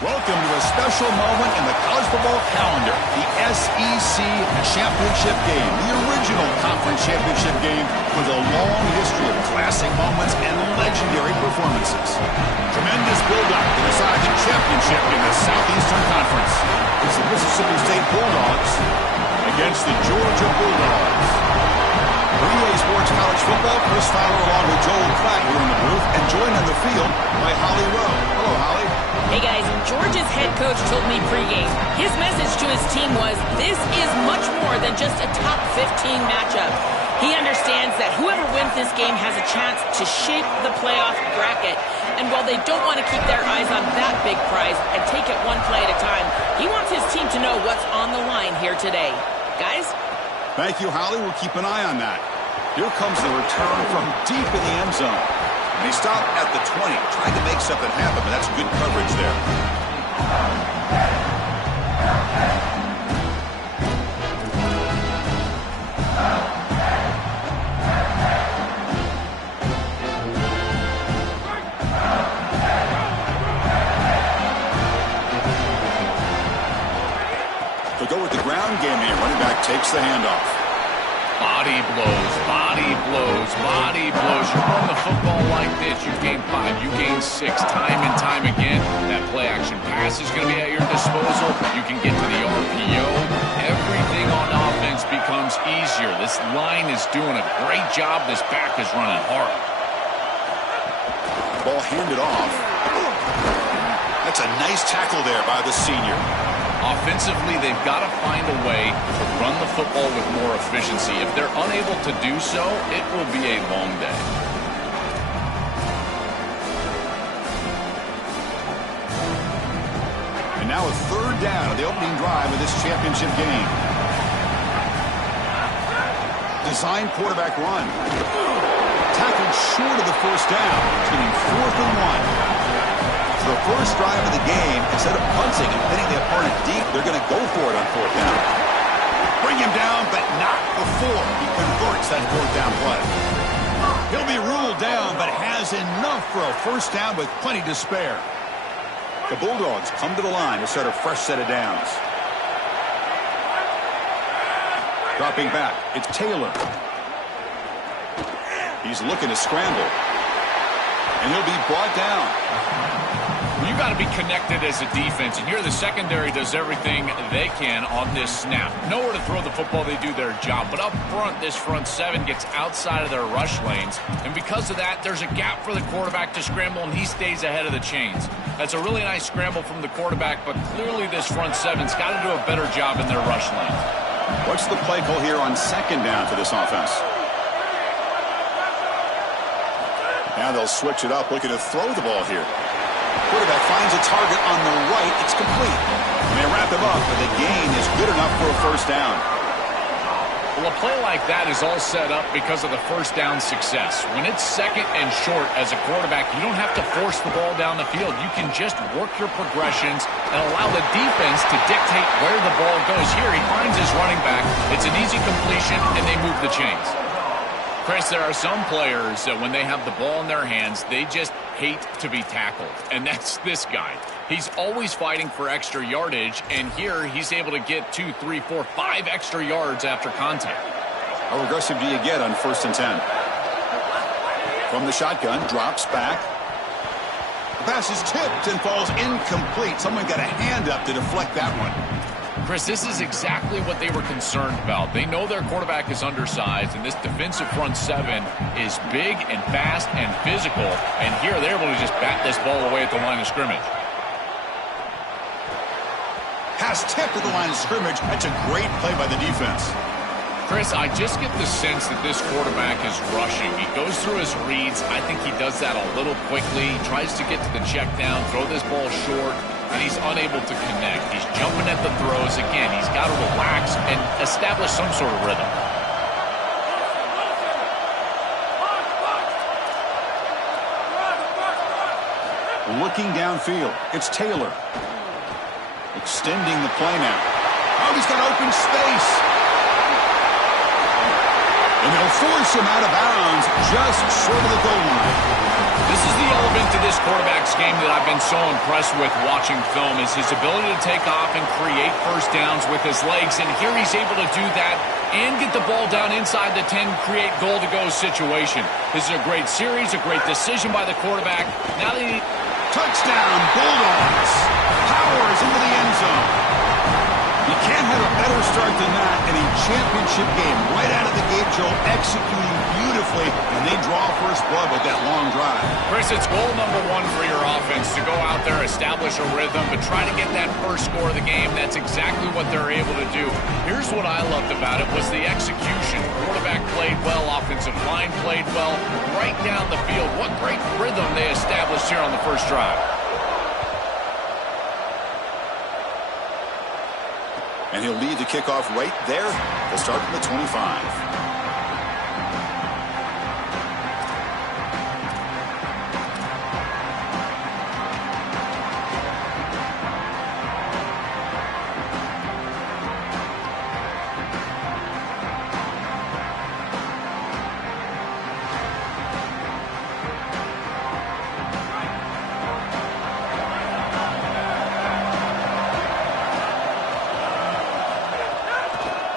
Welcome to a special moment in the college football calendar, the SEC Championship Game, the original conference championship game with a long history of classic moments and legendary performances. Tremendous build-up to decide the championship in the Southeastern Conference. It's the Mississippi State Bulldogs against the Georgia Bulldogs. For EA Sports College Football, Chris Fowler along with Joel Klatt here in the booth, and joined on the field by Holly Rowe. Hello, Holly. Hey guys, Georgia's head coach told me pregame. His message to his team was, this is much more than just a top 15 matchup. He understands that whoever wins this game has a chance to shape the playoff bracket. And while they don't want to keep their eyes on that big prize and take it one play at a time, he wants his team to know what's on the line here today. Guys? Thank you, Holly. We'll keep an eye on that. Here comes the return from deep in the end zone. And he stopped at the 20, trying to make something happen, but that's good coverage there. They'll go with the ground game here. Running back takes the handoff. Body blows, body blows, body blows. You run the football like this, you gain 5, you gain 6, time and time again. That play-action pass is going to be at your disposal. You can get to the RPO. Everything on offense becomes easier. This line is doing a great job. This back is running hard. Ball handed off. That's a nice tackle there by the senior. Offensively, they've got to find a way to run the football with more efficiency. If they're unable to do so, it will be a long day. And now a third down of the opening drive of this championship game. Design quarterback run. Tackled short of the first down. It's going to be 4th and 1. For the first drive of the game, instead of punting and hitting the opponent deep, they're going to go for it on 4th down. Bring him down, but not before he converts that 4th down play. He'll be ruled down, but has enough for a first down with plenty to spare. The Bulldogs come to the line to start a fresh set of downs. Dropping back, it's Taylor. He's looking to scramble. And he'll be brought down. You got to be connected as a defense, and here the secondary does everything they can on this snap. Nowhere to throw the football, they do their job. But up front, this front 7 gets outside of their rush lanes, and because of that, there's a gap for the quarterback to scramble, and he stays ahead of the chains. That's a really nice scramble from the quarterback, but clearly this front 7's got to do a better job in their rush lanes. What's the play call here on 2nd down for this offense? Now they'll switch it up, looking to throw the ball here. Quarterback finds a target on the right. It's complete. And they wrap him up, but the gain is good enough for a first down. Well, a play like that is all set up because of the first down success. When it's 2nd and short as a quarterback, you don't have to force the ball down the field. You can just work your progressions and allow the defense to dictate where the ball goes. Here, he finds his running back. It's an easy completion, and they move the chains. Chris, there are some players that when they have the ball in their hands, they just hate to be tackled. And that's this guy. He's always fighting for extra yardage, and here he's able to get 2, 3, 4, 5 extra yards after contact. How aggressive do you get on 1st and 10? From the shotgun, drops back. The pass is tipped and falls incomplete. Someone got a hand up to deflect that one. Chris, this is exactly what they were concerned about. They know their quarterback is undersized, and this defensive front 7 is big and fast and physical. And here they're able to just bat this ball away at the line of scrimmage. Pass tipped at the line of scrimmage. That's a great play by the defense. Chris, I just get the sense that this quarterback is rushing. He goes through his reads. I think he does that a little quickly. He tries to get to the check down, throw this ball short, and he's unable to connect. He's jumping at the throws. Again, he's got to relax and establish some sort of rhythm. Looking downfield, it's Taylor. Extending the play now. Oh, he's got open space. And they'll force him out of bounds just short of the goal line. This is the element to this quarterback's game that I've been so impressed with watching film is his ability to take off and create first downs with his legs. And here he's able to do that and get the ball down inside the 10, create goal-to-go situation. This is a great series, a great decision by the quarterback. Now they touchdown, Bulldogs. Powers into the end zone. You can't have a better start than that in a championship game. Right out of the gate, Joe, executing beautifully, and they draw first blood with that long drive. Chris, it's goal number 1 for your offense to go out there, establish a rhythm, but try to get that first score of the game. That's exactly what they're able to do. Here's what I loved about it was the execution. quarterback played well, offensive line played well, right down the field. What great rhythm they established here on the first drive. And he'll lead the kickoff right there. They'll start from the 25.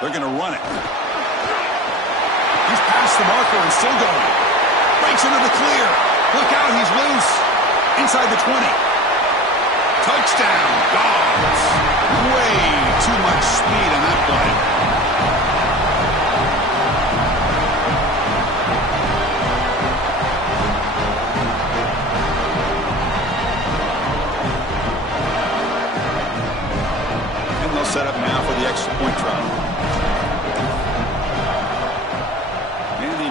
They're going to run it. He's past the marker and still going. Breaks into the clear. Look out, he's loose. Inside the 20. Touchdown, Dogs. Way too much speed on that play. And they'll set up now for the extra point try.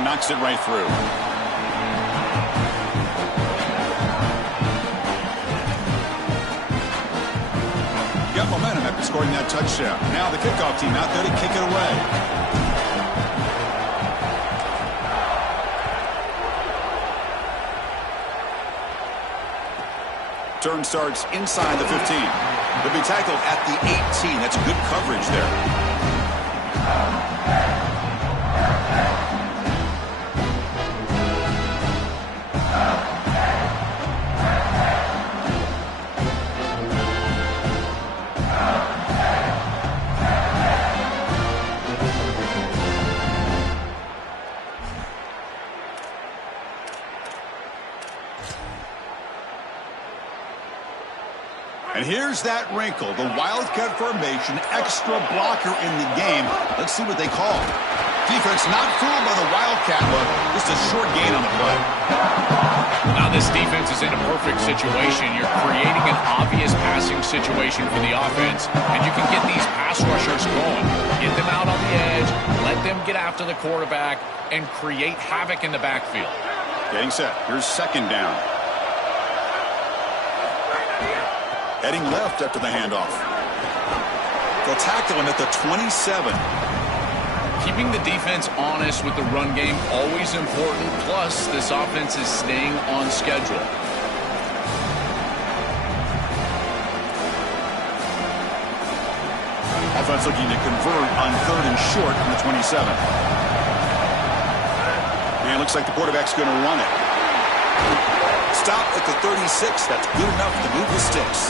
Knocks it right through. Got momentum after scoring that touchdown. Now the kickoff team out there to kick it away. Turn starts inside the 15. They'll be tackled at the 18. That's good coverage there. And here's that wrinkle, the Wildcat formation, extra blocker in the game. Let's see what they call. Defense not fooled by the Wildcat look, just a short gain on the play. Now this defense is in a perfect situation. You're creating an obvious passing situation for the offense, and you can get these pass rushers going. Get them out on the edge, let them get after the quarterback, and create havoc in the backfield. Getting set. Here's second down. Heading left after the handoff. They'll tackle him at the 27. Keeping the defense honest with the run game, always important. Plus, this offense is staying on schedule. Offense looking to convert on third and short from the 27. And it looks like the quarterback's going to run it. Stop at the 36. That's good enough to move the sticks.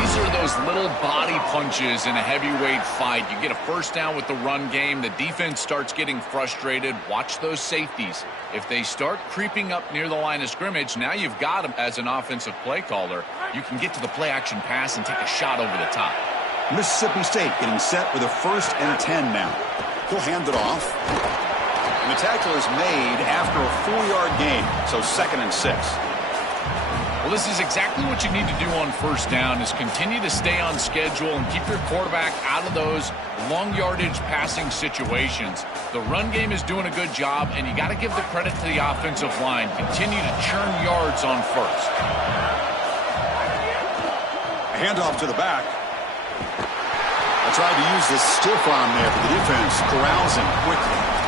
These are those little body punches in a heavyweight fight. You get a first down with the run game. The defense starts getting frustrated. Watch those safeties. If they start creeping up near the line of scrimmage, now you've got them as an offensive play caller. You can get to the play-action pass and take a shot over the top. Mississippi State getting set with a 1st and 10 now. He'll hand it off. And the tackle is made after a 4-yard gain, so 2nd and 6. Well, this is exactly what you need to do on first down is continue to stay on schedule and keep your quarterback out of those long yardage passing situations. The run game is doing a good job, and you got to give the credit to the offensive line. Continue to churn yards on first. A handoff to the back. I tried to use the stiff arm there for the defense. Corrals him quickly.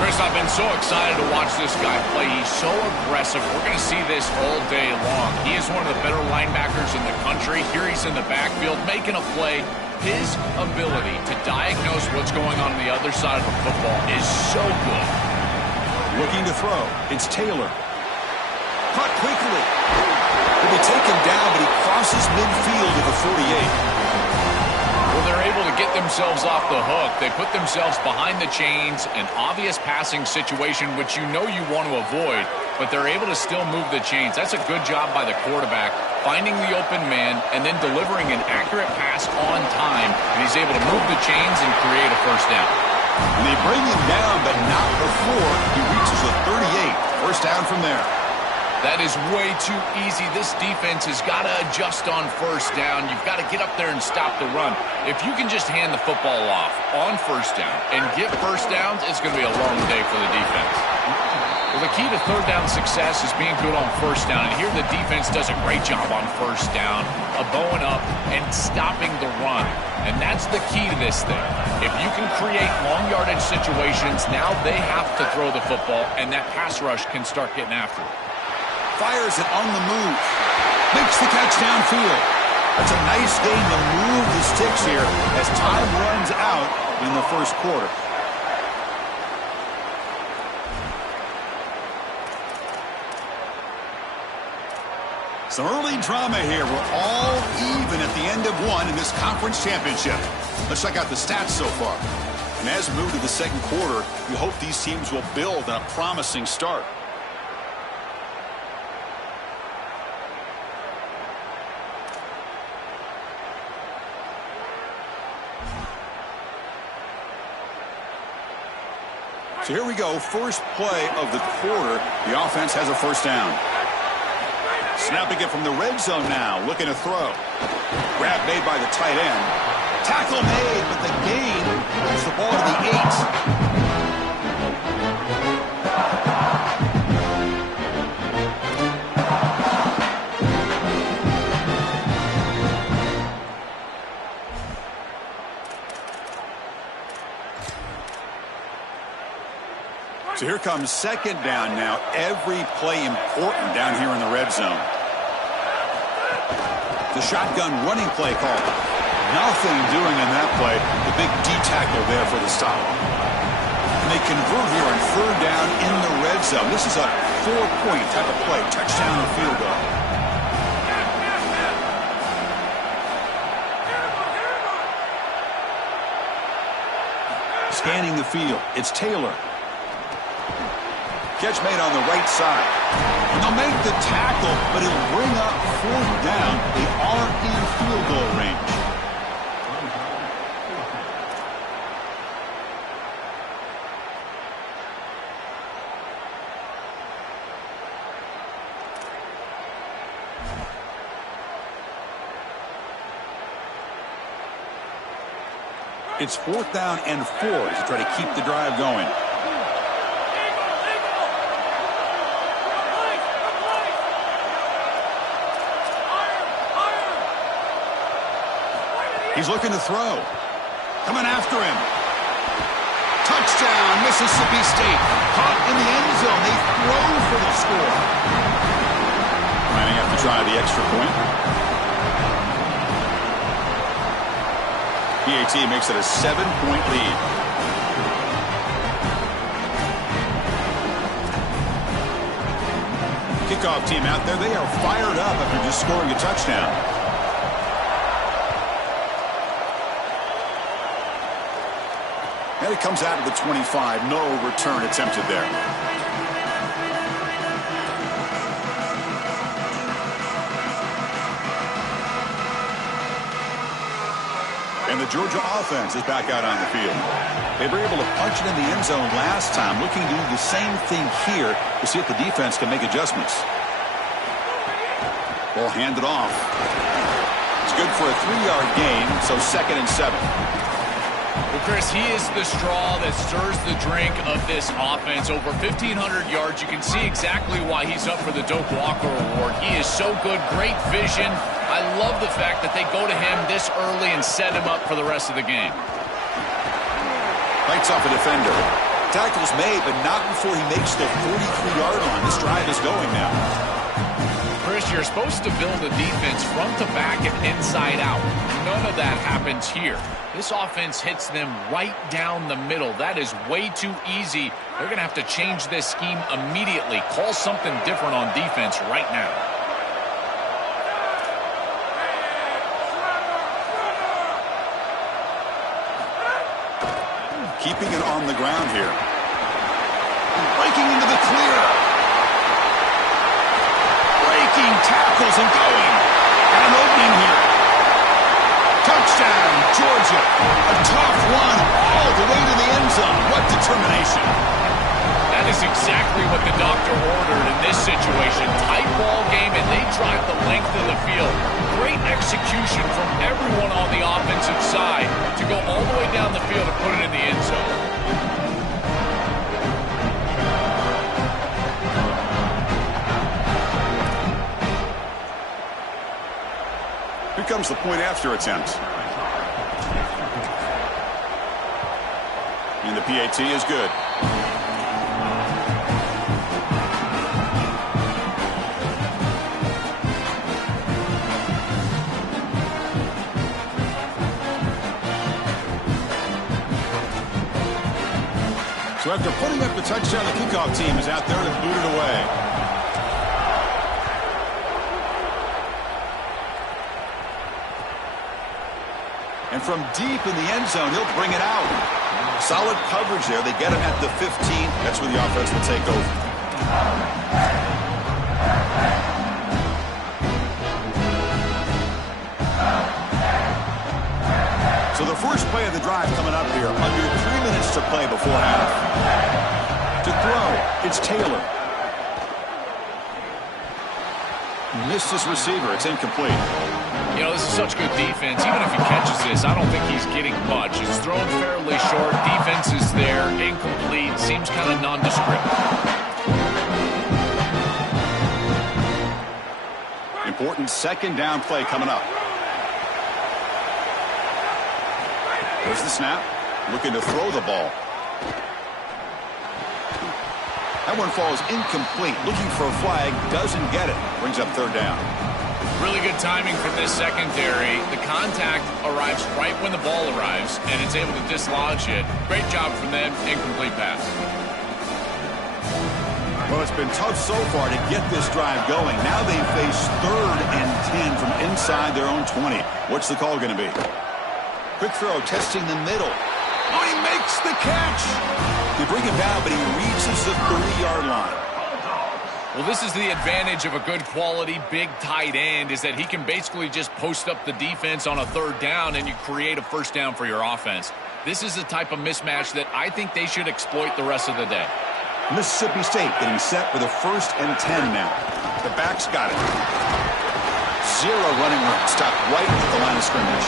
Chris, I've been so excited to watch this guy play. He's so aggressive. We're going to see this all day long. He is one of the better linebackers in the country. Here he's in the backfield making a play. His ability to diagnose what's going on the other side of the football is so good. Looking to throw. It's Taylor. Caught quickly. He'll be taken down, but he crosses midfield to the 48. Well, they're able to get themselves off the hook. They put themselves behind the chains, an obvious passing situation, which you know you want to avoid, but they're able to still move the chains. That's a good job by the quarterback, finding the open man and then delivering an accurate pass on time, and he's able to move the chains and create a first down. And they bring him down, but not before he reaches the 38. First down from there. That is way too easy. This defense has got to adjust on first down. You've got to get up there and stop the run. If you can just hand the football off on first down and get first downs, it's going to be a long day for the defense. Well, the key to third down success is being good on first down. And here the defense does a great job on first down, bowing up and stopping the run. And that's the key to this thing. If you can create long yardage situations, now they have to throw the football, and that pass rush can start getting after it. Fires it on the move. Makes the catch downfield. That's a nice game to move the sticks here as time runs out in the first quarter. Some early drama here. We're all even at the end of one in this conference championship. Let's check out the stats so far. And as we move to the second quarter, we hope these teams will build on a promising start. So here we go, first play of the quarter. The offense has a first down. Snapping it from the red zone now, looking to throw. Grab made by the tight end. Tackle made, but the gain moves the ball to the 8. So here comes second down now. Every play important down here in the red zone. The shotgun running play call. Nothing doing in that play. The big D tackle there for the stop. And they convert here on third down in the red zone. This is a 4-point type of play. Touchdown or field goal. Scanning the field. It's Taylor. Catch made on the right side. And they'll make the tackle, but it'll bring up fourth down. They are in field goal range. It's fourth down and 4 to try to keep the drive going. He's looking to throw. Coming after him. Touchdown, Mississippi State. Caught in the end zone. They throw for the score. Might have to try the extra point. PAT makes it a 7-point lead. Kickoff team out there. They are fired up after just scoring a touchdown. And it comes out of the 25. No return attempted there. And the Georgia offense is back out on the field. They were able to punch it in the end zone last time. Looking to do the same thing here to see if the defense can make adjustments. Ball handed off. It's good for a 3-yard gain, so 2nd and 7. Well, Chris, he is the straw that stirs the drink of this offense. Over 1,500 yards. You can see exactly why he's up for the Doak Walker Award. He is so good, great vision. I love the fact that they go to him this early and set him up for the rest of the game. Bites off a defender. Tackle's made, but not before he makes the 43-yard line. This drive is going now. Chris, you're supposed to build a defense front to back and inside out. None of that happens here. This offense hits them right down the middle. That is way too easy. They're going to have to change this scheme immediately. Call something different on defense right now. Keeping it on the ground here. Breaking into the clear. Breaking tackles and going. And an opening here. Touchdown, Georgia. A tough one all the way to the end zone. What determination. That is exactly what the doctor ordered in this situation. Tight game, and they drive the length of the field. Great execution from everyone on the offensive side to go all the way down the field and put it in the end zone. Here comes the point after attempt. And the PAT is good. So after putting up the touchdown, the kickoff team is out there to boot it away. And from deep in the end zone, he'll bring it out. Solid coverage there. They get him at the 15. That's where the offense will take over. So the first play of the drive coming up here. Under 3 minutes to play before half. To throw, it's Taylor. Missed his receiver. It's incomplete. You know, this is such good defense. Even if he catches this, I don't think he's getting much. He's thrown fairly short. Defense is there. Incomplete. Seems kind of nondescript. Important second down play coming up. There's the snap. Looking to throw the ball. That one falls incomplete. Looking for a flag. Doesn't get it. Brings up third down. Really good timing from this secondary. The contact arrives right when the ball arrives, and it's able to dislodge it. Great job from them. Incomplete pass. Well, it's been tough so far to get this drive going. Now they face 3rd and 10 from inside their own 20. What's the call going to be? Quick throw, testing the middle. Oh, he makes the catch. They bring him down, but he reaches the 30-yard line. Well, this is the advantage of a good quality big tight end, is that he can basically just post up the defense on a 3rd down and you create a 1st down for your offense. This is the type of mismatch that I think they should exploit the rest of the day. Mississippi State getting set for the 1st and 10 now. The back's got it. 0 running room. Stopped right at the line of scrimmage.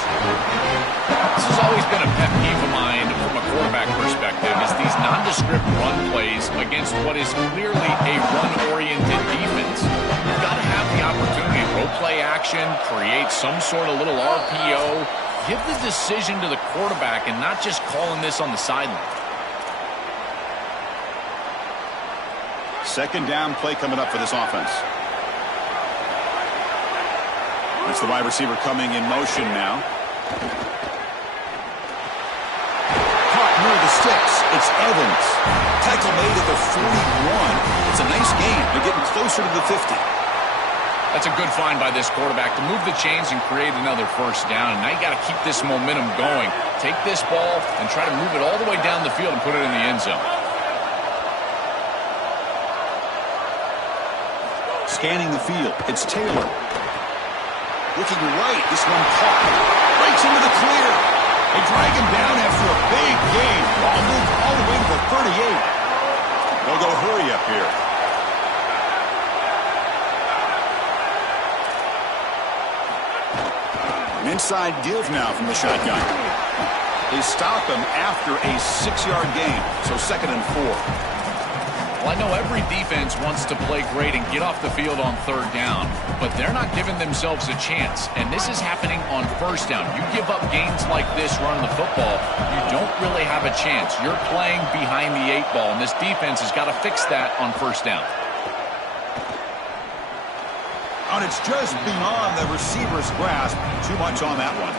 This has always been a pet peeve of mine from a quarterback perspective, is these nondescript run plays against what is clearly a run-oriented defense. You've got to have the opportunity to role play action, create some sort of little RPO, give the decision to the quarterback and not just calling this on the sideline. Second down play coming up for this offense. That's the wide receiver coming in motion now. Caught near the sticks. It's Evans. Tackle made at the 41. It's a nice gain. They're getting closer to the 50. That's a good find by this quarterback to move the chains and create another 1st down. And now you got to keep this momentum going. Take this ball and try to move it all the way down the field and put it in the end zone. Scanning the field. It's Taylor. Looking right. This one caught. Breaks into the clear. They drag him down after a big gain. Ball moved all the way to the 38. They'll go hurry up here. An inside give now from the shotgun. They stop him after a 6-yard gain. So 2nd and 4. Well, I know every defense wants to play great and get off the field on 3rd down, but they're not giving themselves a chance. And this is happening on 1st down. You give up gains like this running the football, you don't really have a chance. You're playing behind the 8 ball, and this defense has got to fix that on 1st down. And it's just beyond the receiver's grasp. Too much on that one.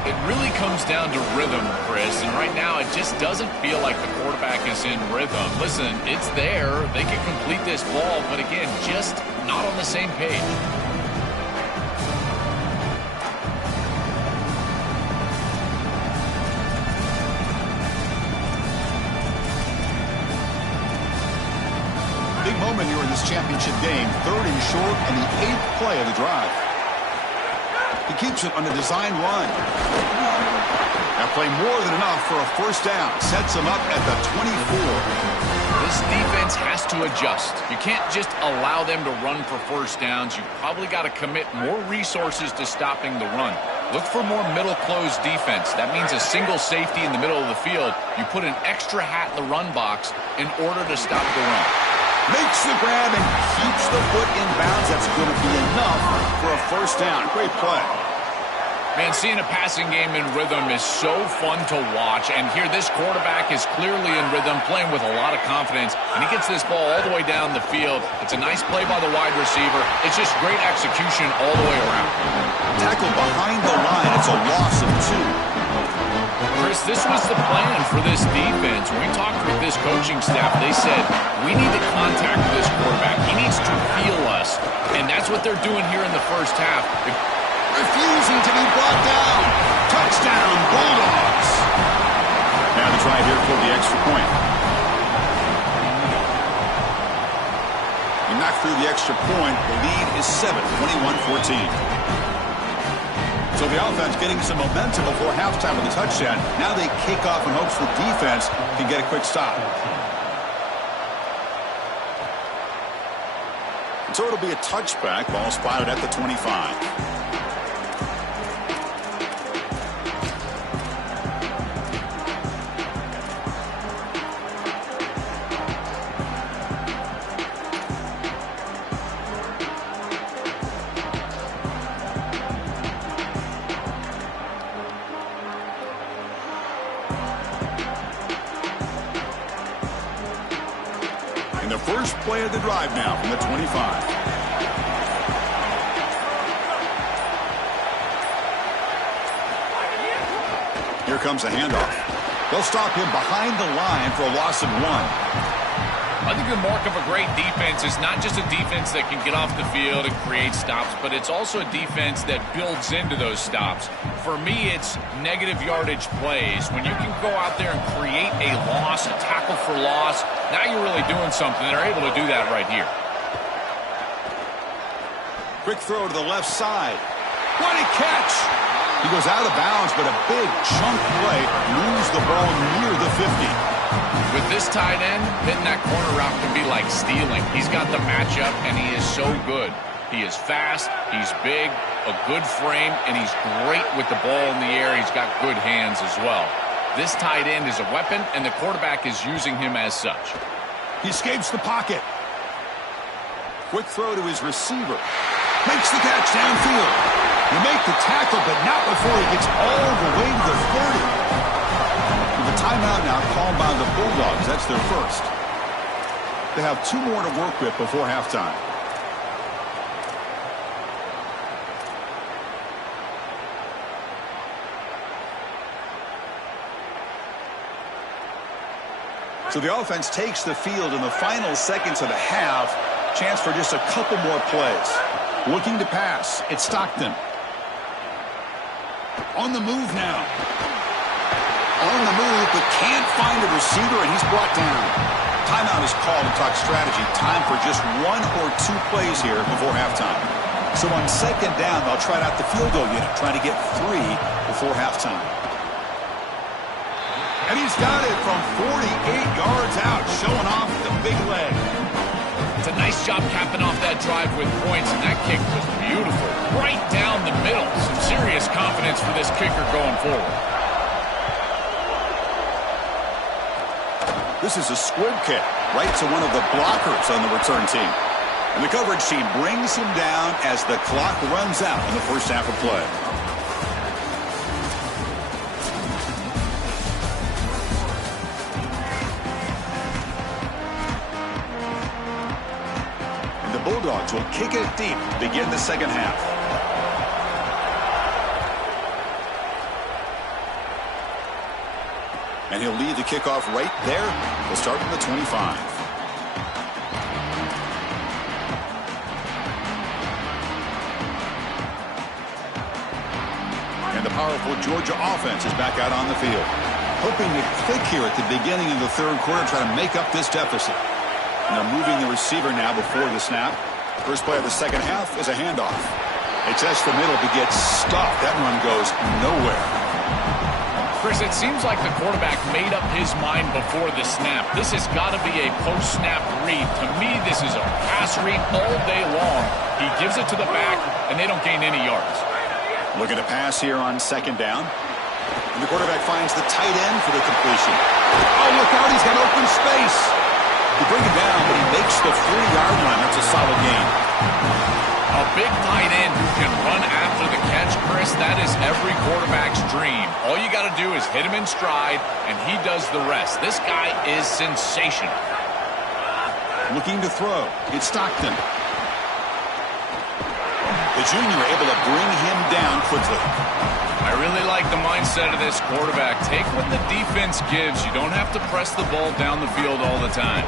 It really comes down to rhythm, Chris, and right now it just doesn't feel like the quarterback is in rhythm. Listen, it's there. They can complete this ball, but again, just not on the same page. Big moment here in this championship game. 3rd and short and the 8th play of the drive. He keeps it on a design run. That play more than enough for a 1st down. Sets him up at the 24. this defense has to adjust. You can't just allow them to run for first downs. You've probably got to commit more resources to stopping the run. Look for more middle closed defense. That means a single safety in the middle of the field. You put an extra hat in the run box in order to stop the run. Makes the grab and keeps the foot in bounds. That's going to be enough for a first down. Great play. Man, seeing a passing game in rhythm is so fun to watch. And here, this quarterback is clearly in rhythm, playing with a lot of confidence. And he gets this ball all the way down the field. It's a nice play by the wide receiver. It's just great execution all the way around. Tackle behind the line. It's a loss of 2. Chris, this was the plan for this defense. When we talked with this coaching staff, they said, we need to contact this quarterback. He needs to feel us. And that's what they're doing here in the first half. Refusing to be brought down. Touchdown, Bulldogs. Now to try here for the extra point. He knocked through the extra point. The lead is 7, 21-14. So the offense getting some momentum before halftime with a touchdown. Now they kick off in hopes the defense can get a quick stop. So it'll be a touchback. Ball spotted at the 25. The first play of the drive now from the 25. Here comes a handoff. They'll stop him behind the line for a loss of 1. I think the mark of a great defense is not just a defense that can get off the field and create stops, but it's also a defense that builds into those stops. For me, it's negative yardage plays. When you can go out there and create a loss, a tackle for loss, now you're really doing something. They're able to do that right here. Quick throw to the left side. What a catch! He goes out of bounds, but a big chunk play moves the ball near the 50. With this tight end, hitting that corner route can be like stealing. He's got the matchup, and he is so good. He is fast, he's big, a good frame, and he's great with the ball in the air. He's got good hands as well. This tight end is a weapon, and the quarterback is using him as such. He escapes the pocket. Quick throw to his receiver. Makes the catch downfield. You make the tackle, but not before he gets all the way to the 30. With a timeout now called by the Bulldogs. That's their first. They have 2 more to work with before halftime. So the offense takes the field in the final seconds of the half. Chance for just a couple more plays. Looking to pass. It's Stockton. On the move now. On the move, but can't find a receiver, and he's brought down. Timeout is called to talk strategy. Time for just 1 or 2 plays here before halftime. So on second down, they'll try out the field goal unit, trying to get 3 before halftime. And he's got it from 48 yards out, showing off the big leg. It's a nice job capping off that drive with points, and that kick was beautiful. Right down the middle. Some serious confidence for this kicker going forward. This is a squib kick right to one of the blockers on the return team. And the coverage team brings him down as the clock runs out in the first half of play. And the Bulldogs will kick it deep to begin the second half. And he'll lead the kickoff right there. We'll start from the 25. And the powerful Georgia offense is back out on the field. Hoping to click here at the beginning of the third quarter, try to make up this deficit. And they're moving the receiver now before the snap. First play of the second half is a handoff. They test the middle to get stopped. That run goes nowhere. Chris, it seems like the quarterback made up his mind before the snap. This has got to be a post-snap read. To me, this is a pass read all day long. He gives it to the back, and they don't gain any yards. Looking to pass here on second down. And the quarterback finds the tight end for the completion. Oh, look out, he's got open space. They bring him down, but he makes the 3-yard line. That's a solid gain. A big tight end who can run after the catch, Chris, that is every quarterback's dream. All you got to do is hit him in stride, and he does the rest. This guy is sensational. Looking to throw. It's Stockton. The junior able to bring him down quickly. I really like the mindset of this quarterback. Take what the defense gives. You don't have to press the ball down the field all the time.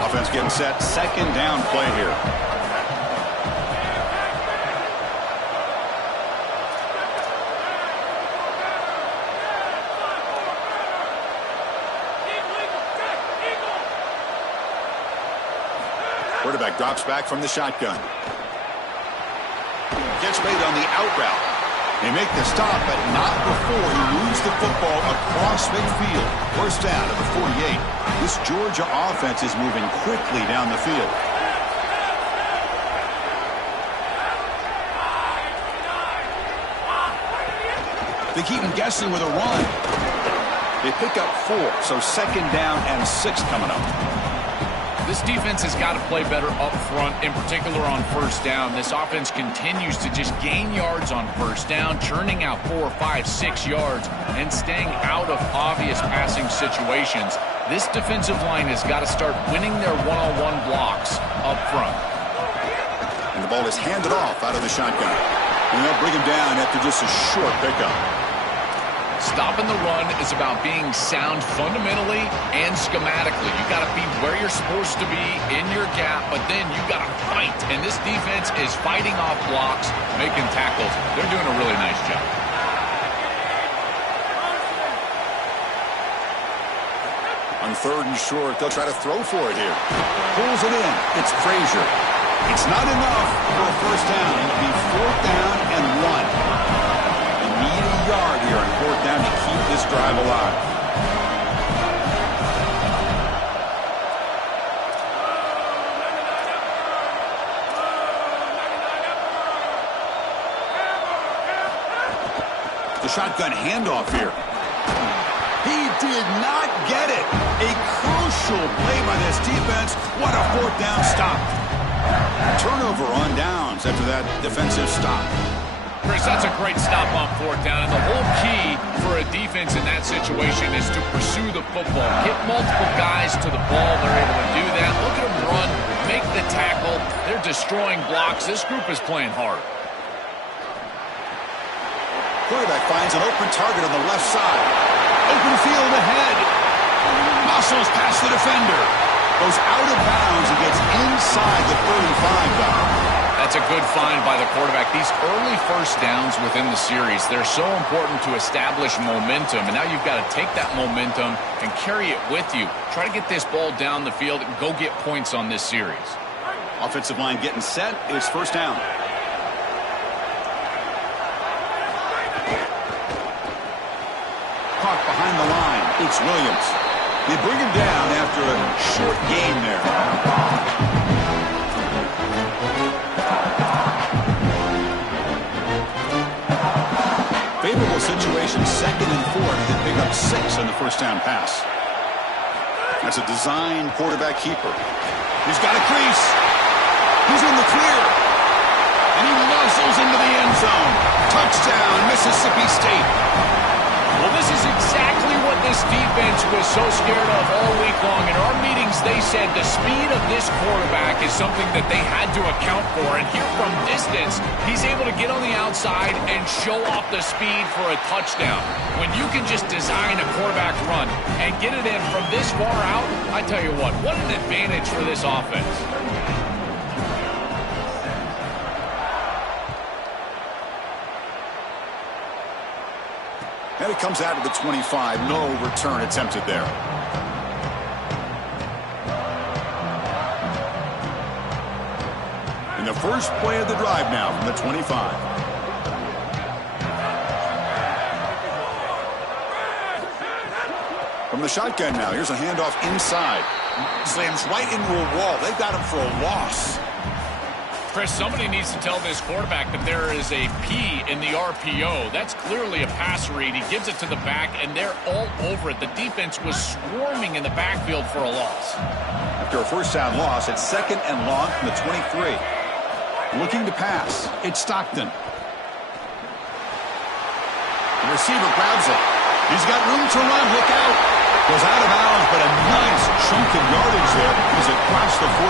Offense getting set. Second down play here. Quarterback drops back from the shotgun. Gets made on the out route. They make the stop, but not before he moves the football across midfield. First down at the 48. This Georgia offense is moving quickly down the field. They keep him guessing with a run. They pick up 4, so second down and 6 coming up. This defense has got to play better up front, in particular on first down. This offense continues to just gain yards on first down, churning out 4, 5, 6 yards, and staying out of obvious passing situations. This defensive line has got to start winning their one-on-one blocks up front. And the ball is handed off out of the shotgun. And they'll bring him down after just a short pickup. Stopping the run is about being sound fundamentally and schematically. You got to be where you're supposed to be in your gap, but then you got to fight. And this defense is fighting off blocks, making tackles. They're doing a really nice job. On third and short, they'll try to throw for it here. Pulls it in. It's Frazier. It's not enough for a first down. It'll be 4th down and 1. Need a yard here on 4th down to keep this drive alive. The shotgun handoff here. He did not get it. A crucial play by this defense. What a 4th down stop. Turnover on downs after that defensive stop. Chris, that's a great stop on 4th down, and the whole key for a defense in that situation is to pursue the football. Get multiple guys to the ball. They're able to do that. Look at them run, make the tackle. They're destroying blocks. This group is playing hard. Quarterback finds an open target on the left side. Open field ahead. Muscles past the defender. Goes out of bounds and gets inside the 35. That's a good find by the quarterback. These early first downs within the series, they're so important to establish momentum. And now you've got to take that momentum and carry it with you. Try to get this ball down the field and go get points on this series. Offensive line getting set. It's first down. Caught behind the line. It's Williams. They bring him down after a short gain there. Favorable situation, 2nd and 4. They pick up 6 on the first down pass. That's a design quarterback keeper. He's got a crease. He's in the clear. And he nuzzles into the end zone. Touchdown, Mississippi State. Well, this is exactly what this defense was so scared of all week long. In our meetings, they said the speed of this quarterback is something that they had to account for. And here from distance, he's able to get on the outside and show off the speed for a touchdown. When you can just design a quarterback run and get it in from this far out, I tell you what an advantage for this offense. And it comes out of the 25. No return attempted there. And the first play of the drive now from the 25. From the shotgun now, here's a handoff inside. Slams right into a wall. They've got him for a loss. Chris, somebody needs to tell this quarterback that there is a P in the RPO. That's clearly a pass read. He gives it to the back, and they're all over it. The defense was swarming in the backfield for a loss. After a first down loss, it's 2nd and long from the 23. Looking to pass. It's Stockton. The receiver grabs it. He's got room to run. Look out. Goes out of bounds, but a nice chunk of yardage there as it crossed the 45.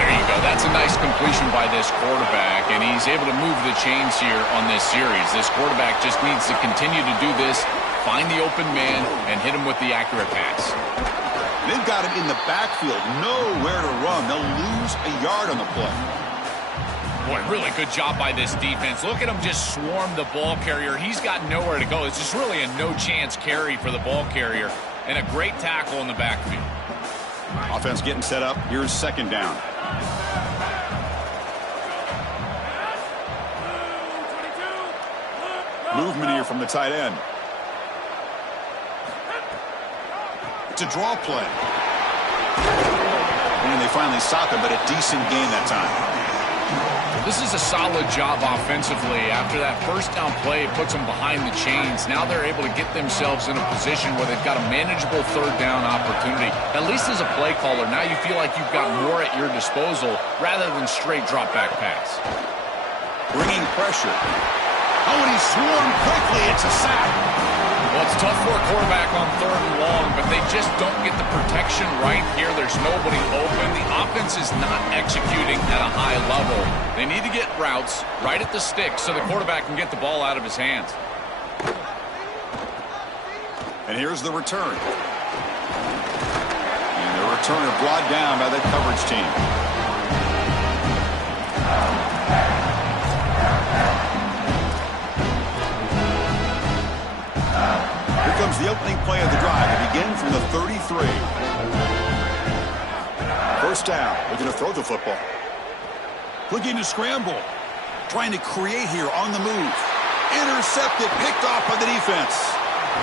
There you go. That's a nice completion by this quarterback, and he's able to move the chains here on this series. This quarterback just needs to continue to do this, find the open man, and hit him with the accurate pass. They've got him in the backfield, nowhere to run. They'll lose a yard on the play. Boy, really good job by this defense. Look at him just swarm the ball carrier. He's got nowhere to go. It's just really a no-chance carry for the ball carrier, and a great tackle in the backfield. Offense getting set up. Here's 2nd down. Movement here from the tight end. It's a draw play. And they finally stop him, but a decent gain that time. This is a solid job offensively. After that first down play, it puts them behind the chains. Now they're able to get themselves in a position where they've got a manageable 3rd down opportunity. At least as a play caller, now you feel like you've got more at your disposal rather than straight drop back pass. Bringing pressure. Oh, and he swarmed quickly. It's a sack. Well, it's tough for a quarterback on 3rd and long, but they just don't get the protection right here. There's nobody open. The offense is not executing at a high level. They need to get routes right at the stick so the quarterback can get the ball out of his hands. And here's the return. And the returner brought down by the coverage team. Here comes the opening play of the drive. It begins from the 33. First down. They're going to throw the football. Looking to scramble. Trying to create here on the move. Intercepted. Picked off by the defense.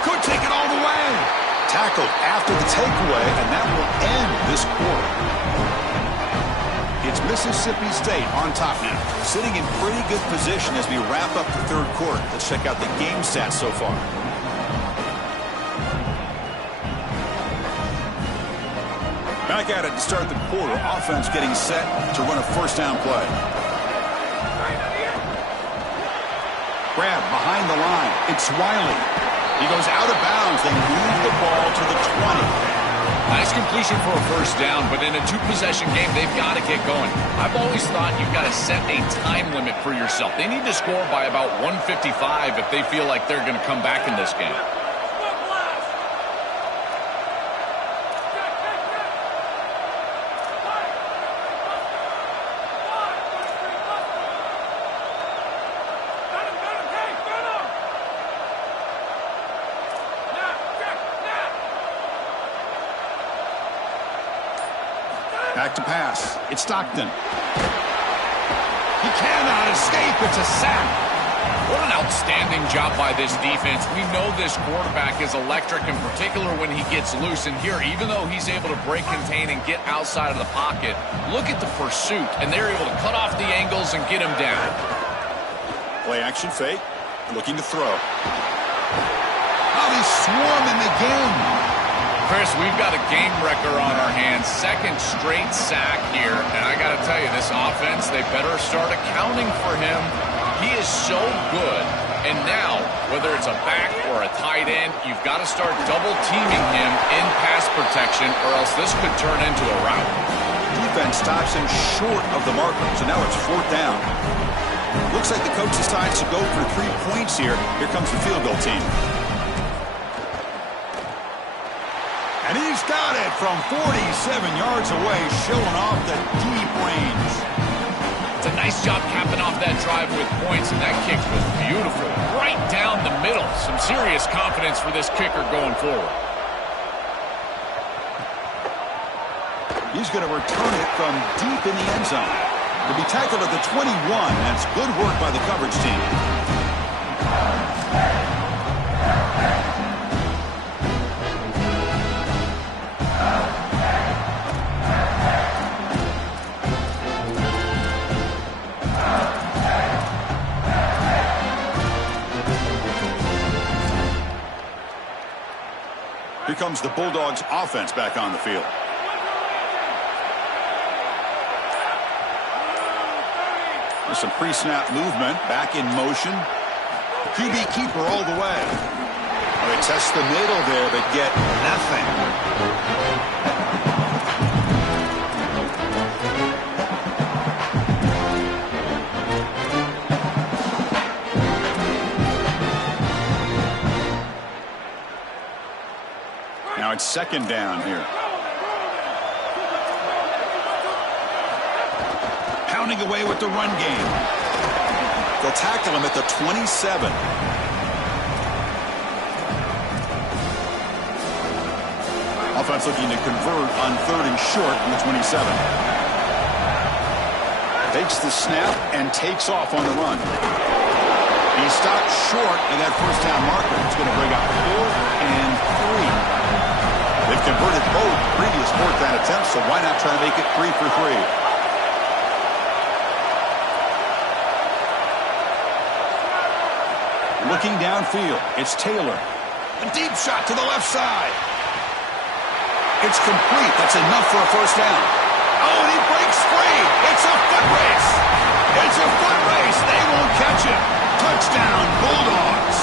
Could take it all the way. Tackled after the takeaway, and that will end this quarter. It's Mississippi State on top now. Sitting in pretty good position as we wrap up the 3rd quarter. Let's check out the game stats so far. Back at it to start the quarter. Offense getting set to run a first down play. Grab behind the line. It's Wiley. He goes out of bounds. They move the ball to the 20. Nice completion for a first down, but in a 2-possession game, they've got to get going. I've always thought you've got to set a time limit for yourself. They need to score by about 155 if they feel like they're going to come back in this game. Back to pass. It's Stockton. He cannot escape. It's a sack. What an outstanding job by this defense. We know this quarterback is electric, in particular when he gets loose. And here, even though he's able to break, contain, and get outside of the pocket, look at the pursuit. And they're able to cut off the angles and get him down. Play action fake. Looking to throw. Oh, he's swarming again. Chris, we've got a game wrecker on our hands. 2nd straight sack here. And I got to tell you, this offense, they better start accounting for him. He is so good. And now, whether it's a back or a tight end, you've got to start double-teaming him in pass protection, or else this could turn into a rout. Defense stops him short of the marker, so now it's 4th down. Looks like the coach decides to go for 3 points here. Here comes the field goal team. And he's got it from 47 yards away, showing off the deep range. It's a nice job capping off that drive with points, and that kick was beautiful. Right down the middle. Some serious confidence for this kicker going forward. He's going to return it from deep in the end zone. To be tackled at the 21. That's good work by the coverage team. comes the Bulldogs offense back on the field. There's some pre-snap movement, back in motion. QB keeper all the way. Well, they test the middle there, but get nothing. Now it's second down here. Pounding away with the run game. They'll tackle him at the 27. Offense looking to convert on 3rd and short from the 27. Takes the snap and takes off on the run. He stopped short of that first down marker. It's going to bring up 4th and 3. They've converted both previous fourth down attempts, so why not try to make it 3 for 3? Looking downfield, it's Taylor. A deep shot to the left side. It's complete. That's enough for a first down. Oh, and he breaks free. It's a foot race. It's a foot race. They won't catch him. Touchdown, Bulldogs.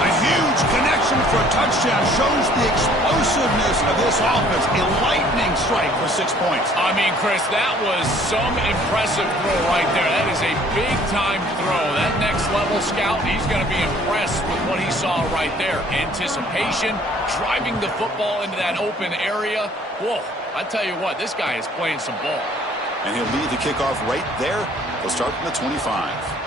A huge connection for a touchdown shows the explosiveness of this offense. A lightning strike for 6 points. I mean, Chris, that was some impressive throw right there. That is a big-time throw. That next-level scout, he's going to be impressed with what he saw right there. Anticipation, driving the football into that open area. Whoa, I tell you what, this guy is playing some ball. And he'll lead the kickoff right there. He'll start from the 25.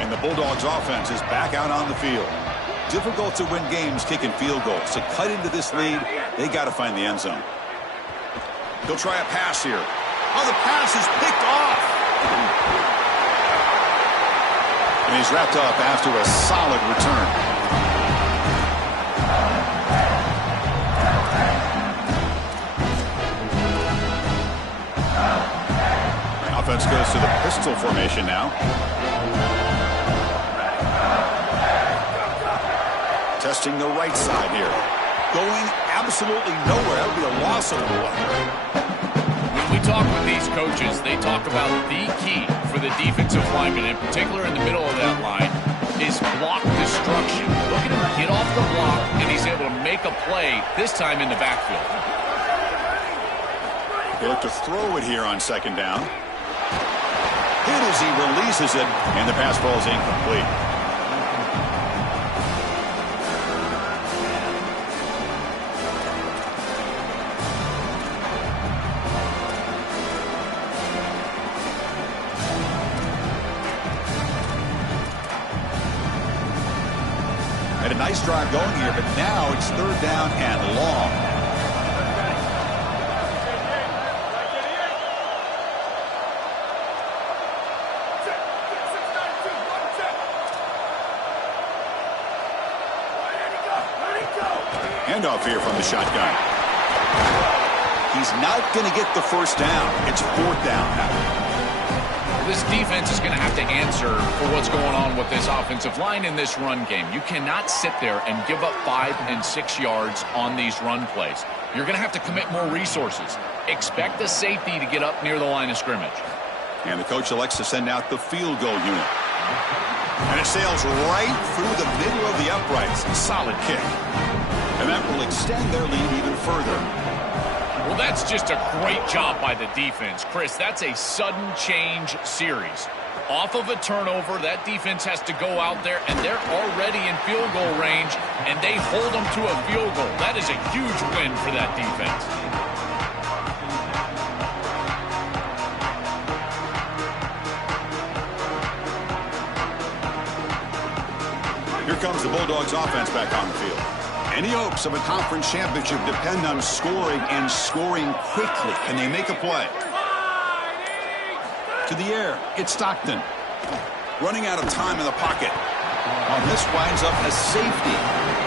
And the Bulldogs offense is back out on the field. Difficult to win games kicking field goals. To cut into this lead, they got to find the end zone. He'll try a pass here. Oh, the pass is picked off. And he's wrapped up after a solid return. Offense goes to the pistol formation now. Testing the right side here. Going absolutely nowhere. That would be a loss of the play. When we talk with these coaches, they talk about the key for the defensive lineman, in particular in the middle of that line, is block destruction. Look at him get off the block, and he's able to make a play, this time in the backfield. They look to throw it here on second down. Hit as he releases it, and the pass ball is incomplete. Had a nice drive going here, but now it's 3rd down and long. Handoff here from the shotgun. He's not going to get the first down. It's 4th down now. This defense is going to have to answer for what's going on with this offensive line in this run game. You cannot sit there and give up 5 and 6 yards on these run plays. You're going to have to commit more resources. Expect the safety to get up near the line of scrimmage. And the coach elects to send out the field goal unit. And it sails right through the middle of the uprights. A solid kick. And that will extend their lead even further. Well, that's just a great job by the defense. Chris, that's a sudden change series. Off of a turnover, that defense has to go out there, and they're already in field goal range, and they hold them to a field goal. That is a huge win for that defense. Here comes the Bulldogs offense back on the field. Any hopes of a conference championship depend on scoring and scoring quickly. Can they make a play? To the air, it's Stockton. Running out of time in the pocket. This winds up a safety.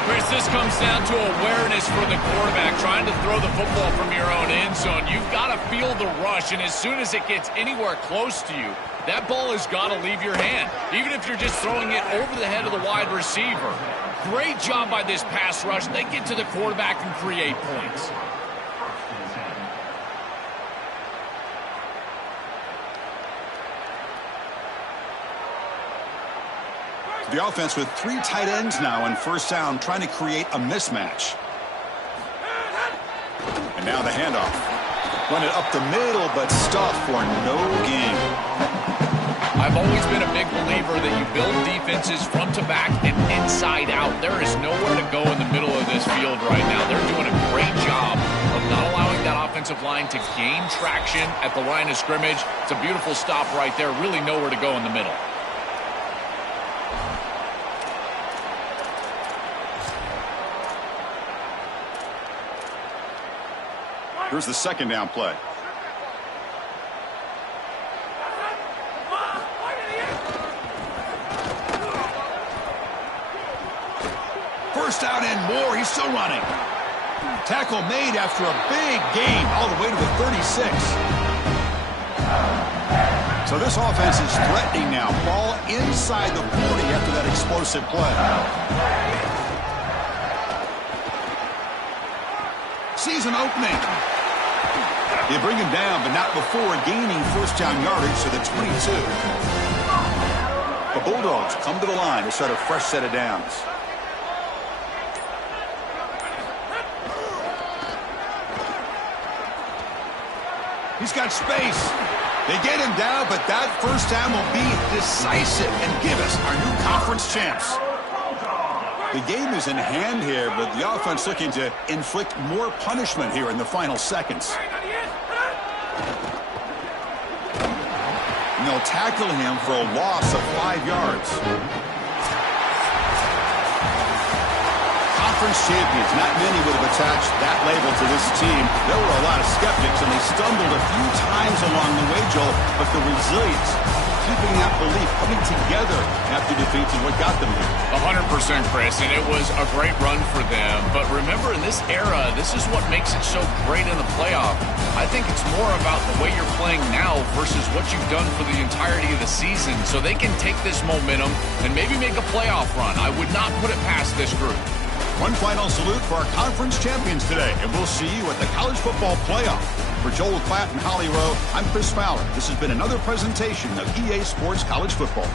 Chris, this comes down to awareness for the quarterback, trying to throw the football from your own end zone. You've got to feel the rush, and as soon as it gets anywhere close to you, that ball has got to leave your hand, even if you're just throwing it over the head of the wide receiver. Great job by this pass rush. They get to the quarterback and create points. The offense with 3 tight ends now in first down, trying to create a mismatch. And now the handoff. Run it up the middle, but stuffed for no gain. I've always been a big believer that you build defenses front to back and inside out. There is nowhere to go in the middle of this field right now. They're doing a great job of not allowing that offensive line to gain traction at the line of scrimmage. It's a beautiful stop right there. Really nowhere to go in the middle. Here's the second down play. First down and more. He's still running. Tackle made after a big gain all the way to the 36. So this offense is threatening now. Ball inside the 40 after that explosive play. Sees an opening. They bring him down, but not before gaining first down yardage to the 22. The Bulldogs come to the line to start a fresh set of downs. He's got space. They get him down, but that first down will be decisive and give us our new conference champs. The game is in hand here, but the offense looking to inflict more punishment here in the final seconds. And they'll tackle him for a loss of 5 yards. Conference champions. Not many would have attached that label to this team. There were a lot of skeptics, and they stumbled a few times along the way, Joel, but the resilience, keeping that belief, coming together after defeats is what got them here. 100%, Chris, and it was a great run for them. But remember, in this era, this is what makes it so great in the playoff. I think it's more about the way you're playing now versus what you've done for the entirety of the season. So they can take this momentum and maybe make a playoff run. I would not put it past this group. One final salute for our conference champions today, and we'll see you at the College Football Playoff. For Joel Klatt and Holly Rowe, I'm Chris Fowler. This has been another presentation of EA Sports College Football.